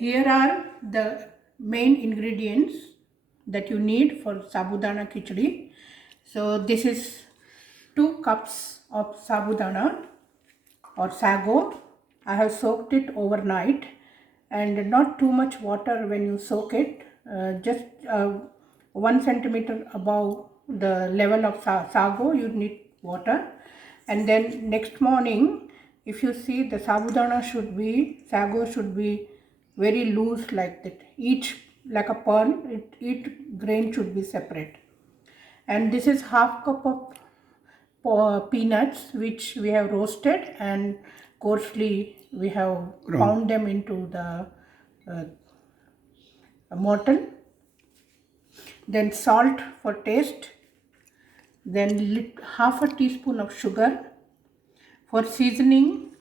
here are the main ingredients that you need for sabudana khichdi. So this is 2 cups of sabudana or sago. I have soaked it overnight, and not too much water when you soak it, just 1 centimeter above the level of sago you need water. And then next morning, if you see, the sago should be very loose like that, each like a pearl, each grain should be separate. And this is half cup of peanuts which we have roasted, and coarsely we have pound them into the mortar. Then salt for taste, then half a teaspoon of sugar. For seasoning,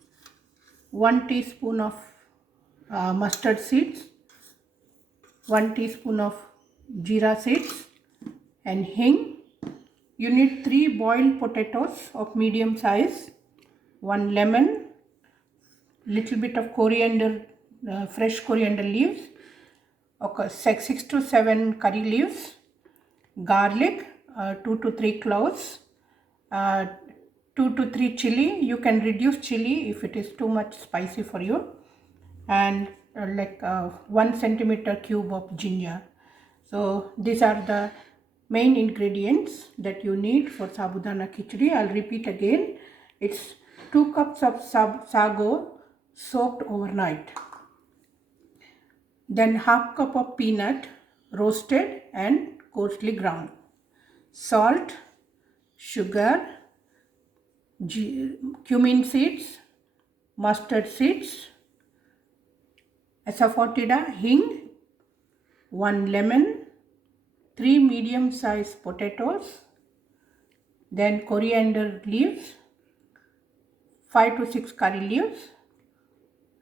1 teaspoon of mustard seeds, 1 teaspoon of jeera seeds, and hing. You need 3 boiled potatoes of medium size, 1 lemon, little bit of coriander, fresh coriander leaves, okay, 6 to 7 curry leaves, garlic, 2 to 3 cloves, 2 to 3 chili. You can reduce chili if it is too much spicy for you, and 1 centimeter cube of ginger. So these are the main ingredients that you need for sabudana khichdi. I'll repeat again. It's 2 cups of sago soaked overnight. Then half cup of peanut roasted and coarsely ground. Salt, sugar, cumin seeds, mustard seeds, asafoetida, hing, 1 lemon, 3 medium sized potatoes, then coriander leaves, 5 to 6 curry leaves,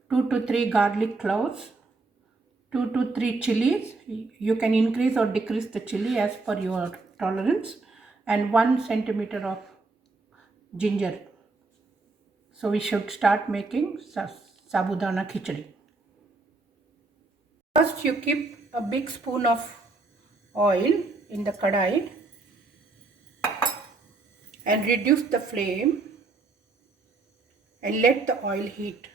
2 to 3 garlic cloves, 2 to 3 chilies. You can increase or decrease the chili as per your tolerance, and 1 centimeter of ginger. So we should start making sabudana khichdi. First you keep a big spoon of oil in the kadai and reduce the flame and let the oil heat.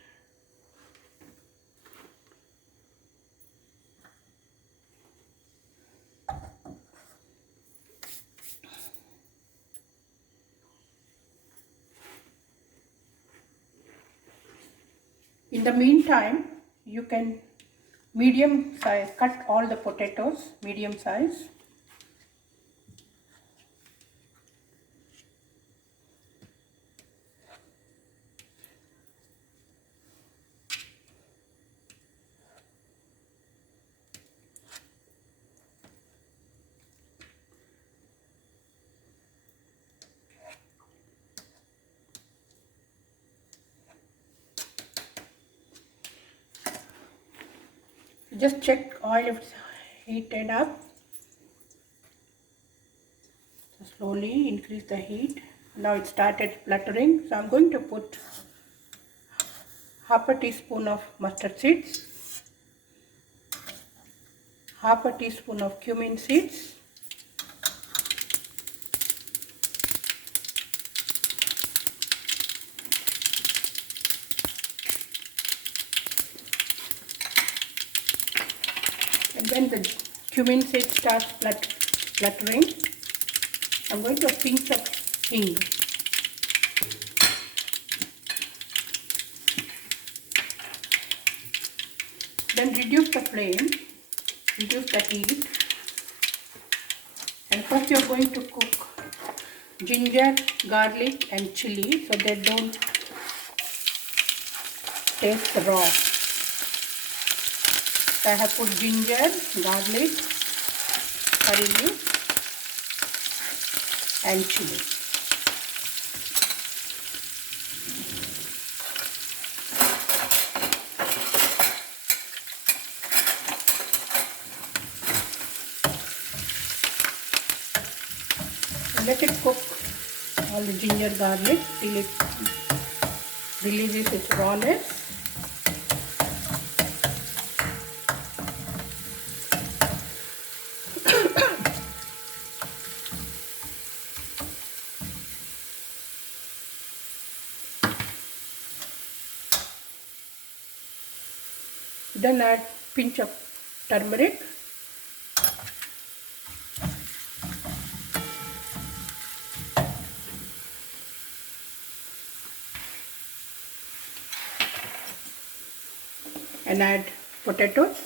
In the meantime, you can medium size, cut all the potatoes medium size. Just check oil if it's heated up. So slowly increase the heat. Now it started spluttering, so I'm going to put half a teaspoon of mustard seeds, half a teaspoon of cumin seeds, and when the cumin seeds start spluttering, I'm going to pinch of hing. Then reduce the flame, reduce the heat, and first you are going to cook ginger, garlic and chili so they don't taste raw. So I have put ginger, garlic, curry leaf and chili. Let it cook, all the ginger, garlic, till it releases its rawness. Then add pinch of turmeric. And add potatoes.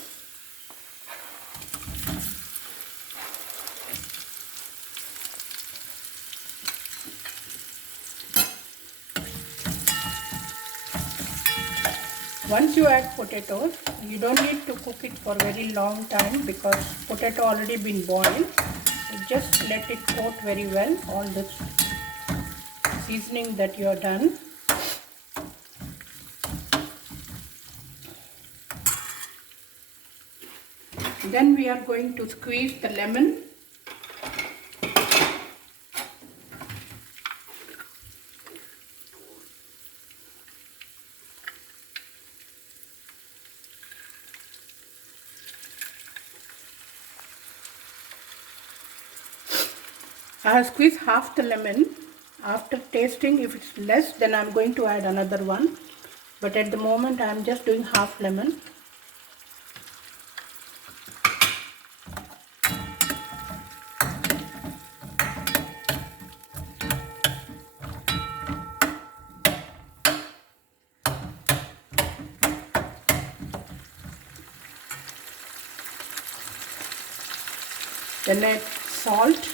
Once you add potatoes, you don't need to cook it for very long time because potato already been boiled. You just let it coat very well, all this seasoning that you have done. Then we are going to squeeze the lemon. I have squeezed half the lemon. After tasting, if it's less, then I'm going to add another one. But at the moment, I'm just doing half lemon. Then add salt.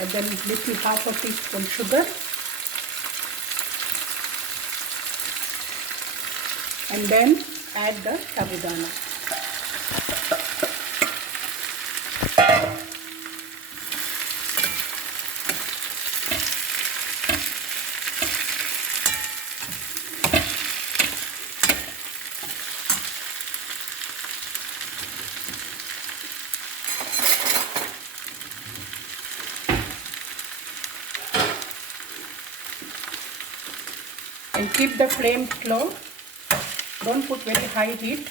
And then little half a teaspoon sugar. And then add the sabudana. And keep the flame slow. Don't put very high heat.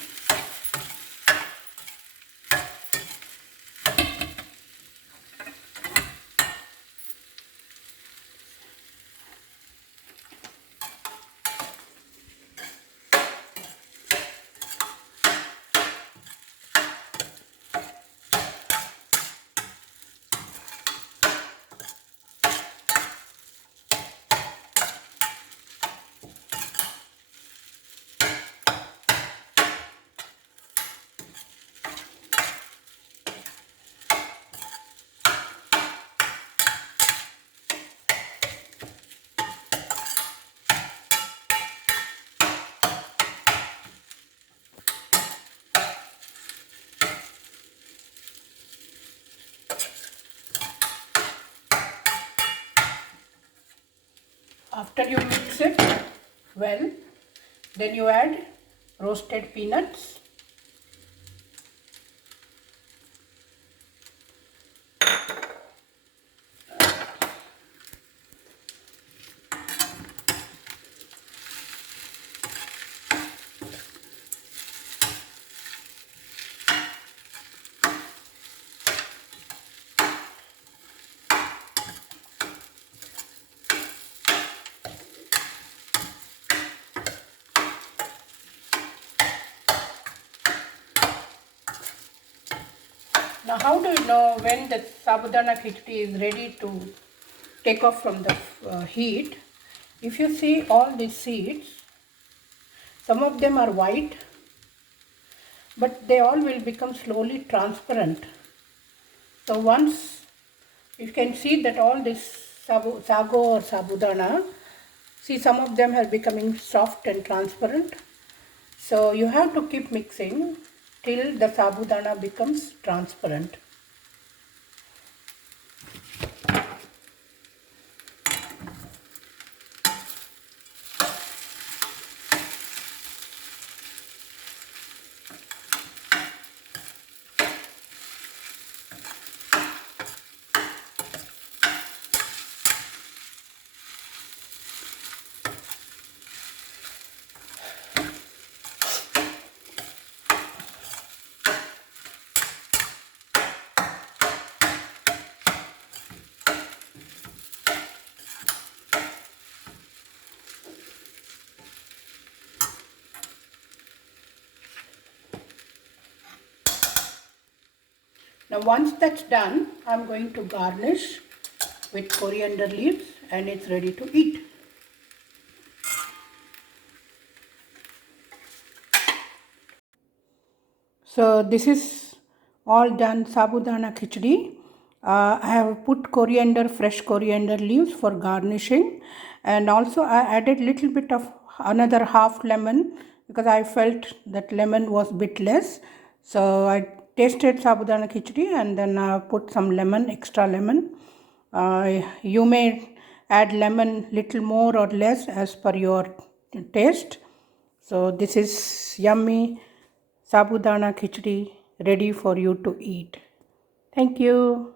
After you mix it well, then you add roasted peanuts. Now, how do you know when the sabudana khichdi is ready to take off from the heat? If you see all these seeds, some of them are white, but they all will become slowly transparent. So once you can see that all this sago or sabudana, see some of them are becoming soft and transparent. So you have to keep mixing till the sabudana becomes transparent. Now once that's done, I'm going to garnish with coriander leaves and it's ready to eat. So this is all done sabudana khichdi. I have put fresh coriander leaves for garnishing, and also I added little bit of another half lemon because I felt that lemon was bit less. So I tasted sabudana khichdi and then put some lemon, extra lemon. You may add lemon little more or less as per your taste. So this is yummy sabudana khichdi ready for you to eat. Thank you.